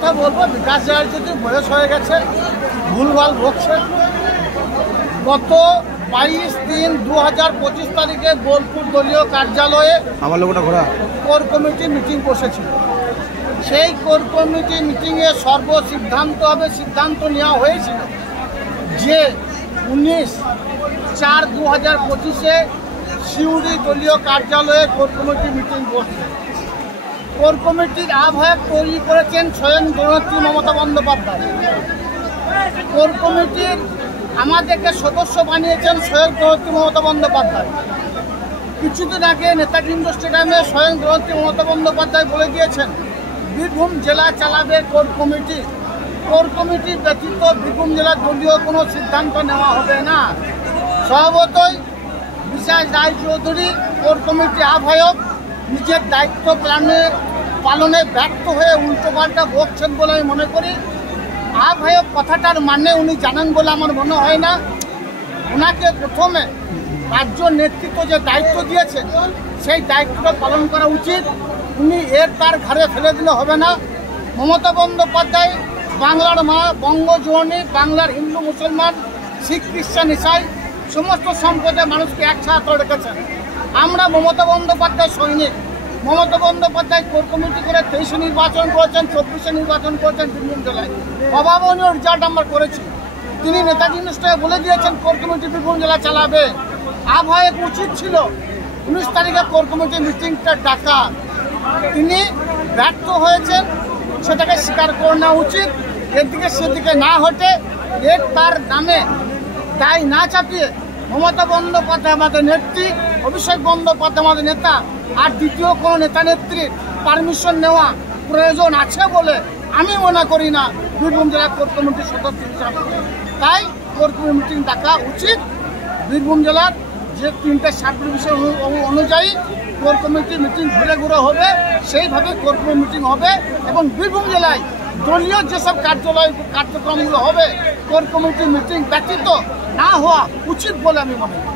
কথা বলবো, বিকাশ যদি বয়স হয়ে গেছে, ভুলভাল বকছে। গত 22/3/2025 তারিখে বোলপুর দলীয় কার্যালয়ে কোর কমিটি মিটিং বসেছিল। সেই কোর কমিটি মিটিংয়ে সিদ্ধান্ত নেওয়া হয়েছিল যে 19/4/2025 সিউড়ি দলীয় কার্যালয়ে কোর কমিটি মিটিং বসছে। কোর কমিটির আহ্বায়ক তৈরি করেছেন স্বয়ং জননেত্রী মমতা বন্দ্যোপাধ্যায়। কোর কমিটির আমাদেরকে সদস্য বানিয়েছেন স্বয়ং জননেত্রী মমতা বন্দ্যোপাধ্যায়। কিছুদিন আগে নেতাজি স্টেডিয়ামে স্বয়ং জননেত্রী মমতা বন্দ্যোপাধ্যায় বলে দিয়েছেন বীরভূম জেলা চালাবে কোর কমিটি। কোর কমিটি ব্যতীত বীরভূম জেলার দলীয় কোনো সিদ্ধান্ত নেওয়া হবে না। স্বভাবতই বিকাশ রায়চৌধুরী কোর কমিটি আহ্বায়ক নিজের দায়িত্ব পালনে ব্যর্থ হয়ে উল্টোপাল্টা বকছেন বলে আমি মনে করি। আহ্বায়ক কথাটার মানে উনি জানেন বলে আমার মনে হয় না। ওনাকে প্রথমে রাজ্য নেতৃত্ব যে দায়িত্ব দিয়েছে সেই দায়িত্বটা পালন করা উচিত। উনি তার ঘাড়ে ফেলে দিলে হবে না। মমতা বন্দ্যোপাধ্যায় বাংলার মা, বঙ্গজননী, বাংলার হিন্দু মুসলমান, শিখ, খ্রিস্টান, ইসাই সমস্ত সম্প্রদায়ের মানুষকে একসাথে রেখেছেন। আমরা মমতা বন্দ্যোপাধ্যায় সৈনিক। মমতা বন্দ্যোপাধ্যায় কোর কমিটি করে 23 নির্বাচন করেছেন, 24 নির্বাচন করেছেন বীরভূম জেলায়। অভাবনীয় রেজাল্ট আমরা করেছি। তিনি নেতাজি স্টেডিয়ামে বলে দিয়েছেন কোর কমিটি বীরভূম জেলা চালাবে। আহ্বায়ক উচিত ছিল 19 তারিখে কোর কমিটি মিটিংটা ডাকা। তিনি ব্যর্থ হয়েছেন, সেটাকে স্বীকার করে নেওয়া উচিত। এদিকে সেদিকে না হটে তার নামে দায় না চাপিয়ে মমতা বন্দ্যোপাধ্যায় আমাদের নেত্রী, অভিষেক বন্দ্যোপাধ্যায় আমাদের নেতা, আর দ্বিতীয় কোনো নেতা নেত্রীর পারমিশন নেওয়া প্রয়োজন আছে বলে আমি মনে করি না বীরভূম জেলা কোর কমিটির সদস্য হিসাবে। তাই কোর কমিটি মিটিং ডাকা উচিত। বীরভূম জেলার যে 3টে সাবডিভিশন অনুযায়ী কোর কমিটি মিটিং ঘুরে ঘুরে হবে, সেইভাবে কোর কমিটি মিটিং হবে। এবং বীরভূম জেলায় দলীয় যেসব কার্যক্রমগুলো হবে কোর কমিটি মিটিং ব্যতীত না হওয়া উচিত বলে আমি মনে করি।